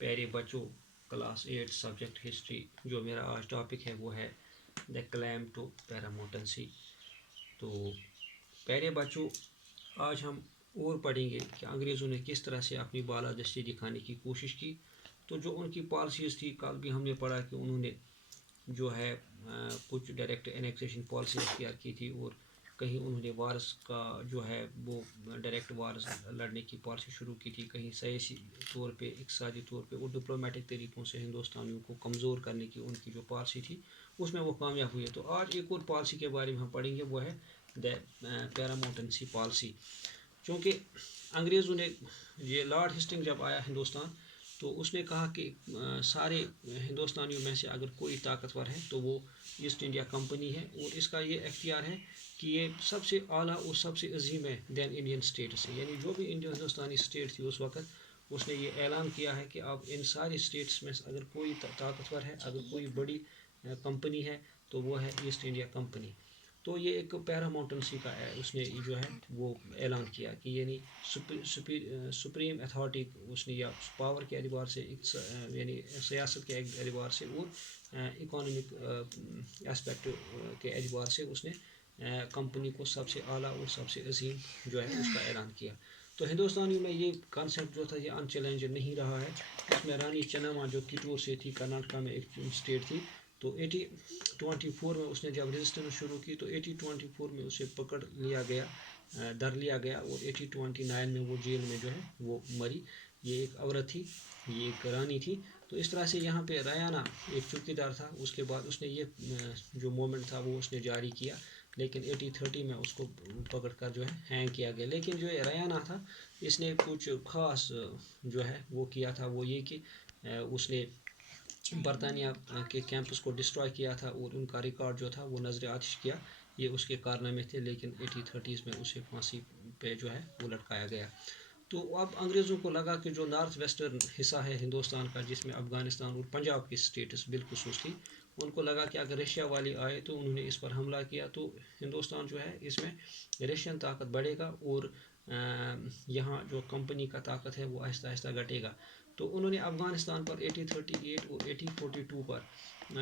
پیارے بچوں class 8 subject history جو میرا آج ٹاپک ہے وہ ہے دا کلیم ٹو پیرامونٹنسی. تو پیارے بچوں آج ہم اور پڑھیں گے کہ انگریزوں نے کس طرح سے اپنی بالادستی دکھانے کی کوشش کی. تو جو ان کی پالیسیز تھی کل بھی ہم نے پڑھا کہ انہوں نے جو ہے کچھ ڈائریکٹ انیکسیشن پالیسی اختیار کی تھی اور کہیں انہوں نے وارس کا جو ہے وہ ڈائریکٹ وارس لڑنے کی پالیسی شروع کی تھی, کہیں سیاسی طور پہ اقتصادی طور پہ اور ڈپلومیٹک طریقوں سے ہندوستانیوں کو کمزور کرنے کی ان کی جو پالیسی تھی اس میں وہ کامیاب ہوئی ہے. تو آج ایک اور پالیسی کے بارے میں ہم پڑھیں گے وہ ہے دا پیرامونٹنسی پالیسی. چونکہ انگریزوں نے یہ لارڈ ہسٹنگ جب آیا ہندوستان تو اس نے کہا کہ سارے ہندوستانیوں میں سے اگر کوئی طاقتور ہے تو وہ ایسٹ انڈیا کمپنی ہے اور اس کا یہ اختیار ہے کہ یہ سب سے اعلیٰ اور سب سے عظیم ہے دین انڈین اسٹیٹس سے. یعنی جو بھی ہندوستانی اسٹیٹ تھی اس وقت اس نے یہ اعلان کیا ہے کہ اب ان ساری اسٹیٹس میں اگر کوئی طاقتور ہے, اگر کوئی بڑی کمپنی ہے تو وہ ہے ایسٹ انڈیا کمپنی. تو یہ ایک پیرامونٹنسی کا اس نے جو ہے وہ اعلان کیا کہ یعنی سپریم اتھارٹی اس نے یا پاور کے اعتبار سے یعنی سیاست کے اعتبار سے اور اکانومک اسپیکٹ کے اعتبار سے اس نے کمپنی کو سب سے اعلیٰ اور سب سے عظیم جو ہے اس کا اعلان کیا. تو ہندوستانیوں میں یہ کانسیپٹ جو تھا یہ ان چیلنج نہیں رہا ہے. اس میں رانی چنما جو کٹور سے تھی, کرناٹکا میں ایک اسٹیٹ تھی, تو 1824 میں اس نے جب ریزسٹنس شروع کی تو 1824 میں اسے پکڑ لیا گیا, در لیا گیا اور 1829 میں وہ جیل میں جو ہے وہ مری. یہ ایک عورت تھی, یہ ایک رانی تھی. تو اس طرح سے یہاں پہ ریانہ ایک چوکیدار تھا, اس کے بعد اس نے یہ جو مومنٹ تھا وہ اس نے جاری کیا, لیکن 1830 میں اس کو پکڑ کر جو ہے ہینگ کیا گیا. لیکن جو یہ ریانہ تھا اس نے کچھ خاص جو ہے وہ کیا تھا, وہ یہ کہ اس نے برطانیہ کے کیمپس کو ڈسٹرائے کیا تھا اور ان کا ریکارڈ جو تھا وہ نظر آتش کیا. یہ اس کے کارنامے تھے, لیکن 1830 میں اسے پھانسی پہ جو ہے وہ لٹکایا گیا. تو اب انگریزوں کو لگا کہ جو نارتھ ویسٹرن حصہ ہے ہندوستان کا جس میں افغانستان اور پنجاب کی اسٹیٹس بالخصوص تھی, ان کو لگا کہ اگر رشیا والے آئے تو انہوں نے اس پر حملہ کیا تو ہندوستان جو ہے اس میں رشین طاقت بڑھے گا اور یہاں جو کمپنی کا طاقت ہے وہ آہستہ آہستہ گھٹے گا. تو انہوں نے افغانستان پر 1838 اور 1842 پر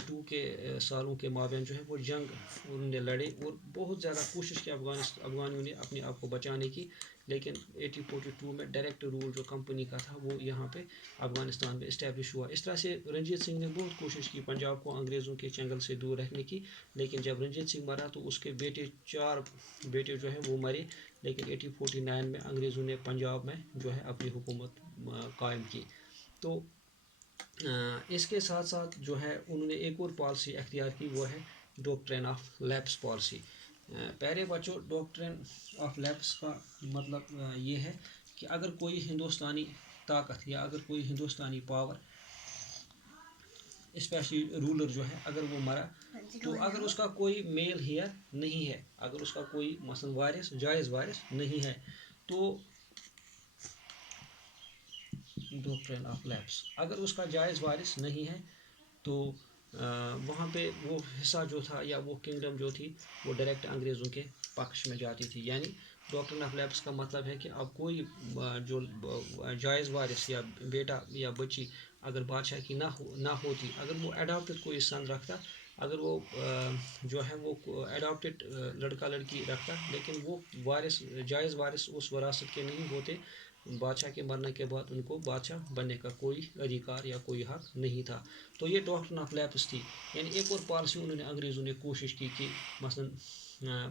2 کے سالوں کے مابین جو ہے وہ جنگ انہوں نے لڑے اور بہت زیادہ کوشش کی افغانیوں نے اپنے آپ کو بچانے کی. لیکن 1842 میں ڈائریکٹ رول جو کمپنی کا تھا وہ یہاں پہ افغانستان میں اسٹیبلش ہوا. اس طرح سے رنجیت سنگھ نے بہت کوشش کی پنجاب کو انگریزوں کے چنگل سے دور رکھنے کی, لیکن جب رنجیت سنگھ مرا تو اس کے بیٹے 4 بیٹے جو ہیں وہ مرے. لیکن 1849 میں انگریزوں نے پنجاب میں جو ہے اپنی حکومت قائم کی. تو اس کے ساتھ ساتھ جو ہے انہوں نے ایک اور پالیسی اختیار کی, وہ ہے ڈاکٹرین آف لیپس پالیسی. پیارے بچوں ڈاکٹرین آف لیپس کا مطلب یہ ہے کہ اگر کوئی ہندوستانی طاقت یا اگر کوئی ہندوستانی پاور اسپیشلی رولر جو ہے اگر وہ مرا تو اگر اس کا کوئی میل ہیئر نہیں ہے, اگر اس کا کوئی مثلا وارث جائز وارث نہیں ہے تو ڈاکٹرین آف لیپس اگر اس کا جائز وارث نہیں ہے تو وہاں پہ وہ حصہ جو تھا یا وہ کنگڈم جو تھی وہ ڈائریکٹ انگریزوں کے پکش میں جاتی تھی. یعنی ڈاکٹرین آف لیپس کا مطلب ہے کہ اب کوئی جو جائز وارث یا بیٹا یا بچی اگر بادشاہ کی نہ ہوتی, اگر وہ اڈاپٹڈ کوئی سن رکھتا, اگر وہ جو ہے وہ اڈاپٹڈ لڑکا لڑکی رکھتا, لیکن وہ وارث جائز وارث اس وراثت کے نہیں ہوتے, بادشاہ کے مرنے کے بعد ان کو بادشاہ بننے کا کوئی ادھیکار یا کوئی حق نہیں تھا. تو یہ ڈاکٹرین آف لیپس تھی. یعنی ایک اور پالیسی انہوں نے انگریزوں نے کوشش کی کہ مثلا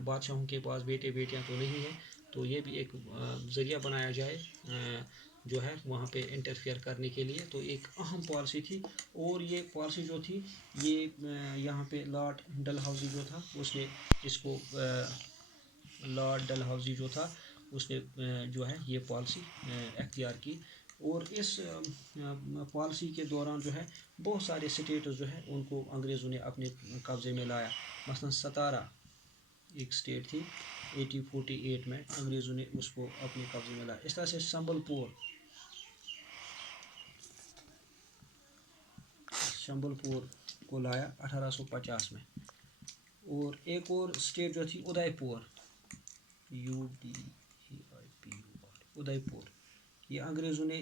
بادشاہوں کے پاس بیٹے بیٹیاں تو نہیں ہیں, تو یہ بھی ایک ذریعہ بنایا جائے جو ہے وہاں پہ انٹرفیئر کرنے کے لیے. تو ایک اہم پالیسی تھی, اور یہ پالیسی جو تھی یہ یہاں پہ لارڈ ڈل ہاؤزی جو تھا اس نے اس کو لارڈ ڈل ہاؤزی جو تھا اس نے جو ہے یہ پالیسی اختیار کی. اور اس پالیسی کے دوران جو ہے بہت سارے اسٹیٹس جو ہے ان کو انگریزوں نے اپنے قبضے میں لایا. مثلا ستارہ ایک اسٹیٹ تھی 1848 میں انگریزوں نے اس کو اپنے قبضے میں لایا. اس طرح سے سنبل پور کو لایا 1850 میں. اور ایک اور اسٹیٹ جو تھی ادے پور UDAIPUR ادے پور, یہ انگریزوں نے